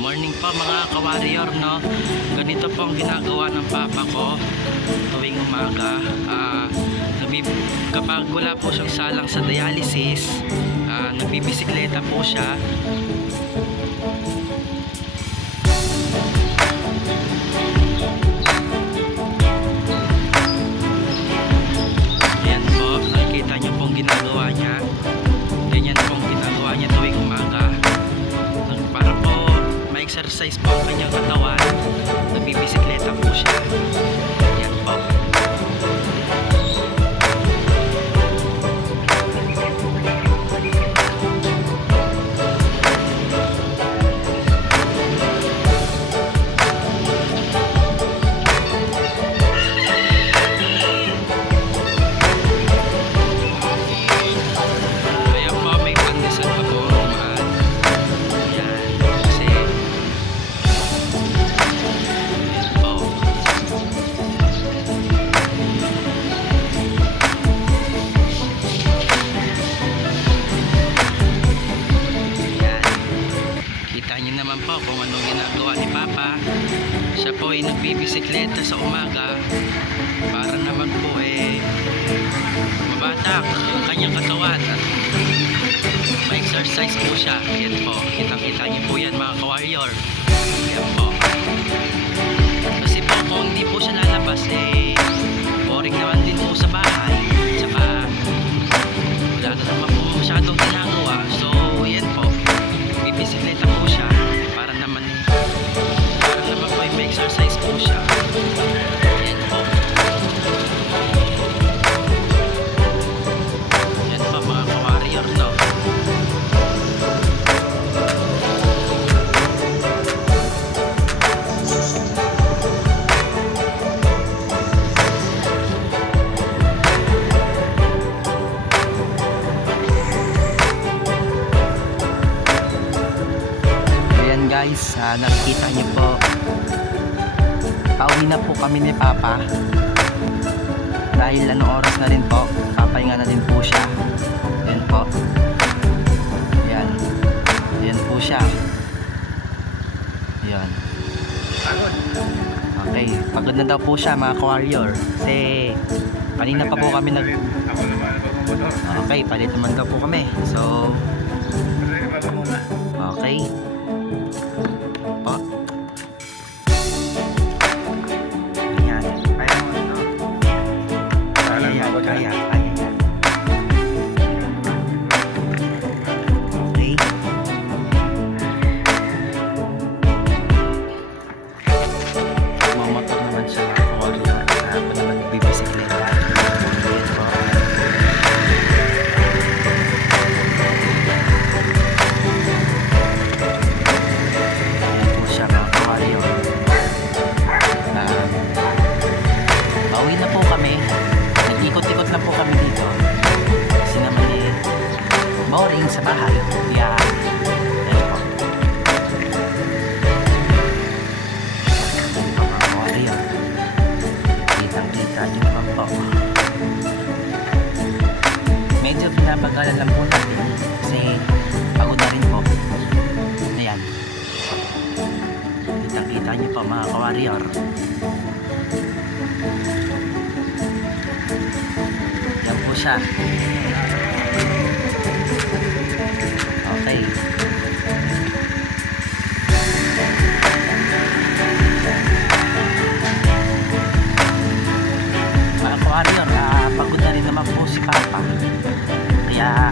Morning po mga ka-warrior, no? Ganito po ang ginagawa ng papa ko tuwing umaga. Kapag wala po siyang salang sa dialysis, nagbibisikleta po siya. Ayan po, nakikita niyo pong ginagawa niya. Ganyan pong ginagawa niya tuwing umaga. Para po ma-exercise po ang kanyang katawan, nagbibisikleta po siya. Ayan po. Ayan po, may pandesal pa po naman. Ayan, kasi ayan po. Ayan. Kita niyo naman po kung anong ginagawa ni Papa. Siya po ay nagbibisikleta sa umaga para naman po mabatak ang kanyang katawan at ma-exercise po siya. Ayan po, kitang-kita niyo po yan mga ka-warrior. Ayan po. Kasi po kung hindi po siya lalabas, boring naman din po sa bahay. Tsaka wala na naman po masyadong ginagawa. So ayan po, bibisikleta po siya para naman po ma-exercise po siya. Ayan po. Ayan po mga ka-warrior, no? Ayan guys, nakikita niyo po, pauwi na po kami ni Papa dahil anong oras na rin po, papahinga na din po siya. Ayan po, ayan, ayan po siya. Ayan, okay, pagod na daw po siya mga ka-warrior kasi kanina pa po kami okay, palit naman daw po kami. So okay po. Ayan, kaya mo ito. Kaya yan. Okay. Mamotor naman siya mga ka-warrior. Ako naman bibisikleta. Ayan po. Ayan po siya mga ka-warrior. Pauwi na po kami. Nag-ikot-ikot lang po kami dito. Kasi naman boring sa bahay. Kaya ayan po. Ayan po mga ka-warrior. Kitang-kita nyo naman po. Medyo pinapagalan lang po natin kasi pagod na rin po. Ayan. Kitang-kita nyo po mga ka-warrior. Yan po siya. Okay. Mga ka-warrior, pagod na rin naman po si Papa. Kaya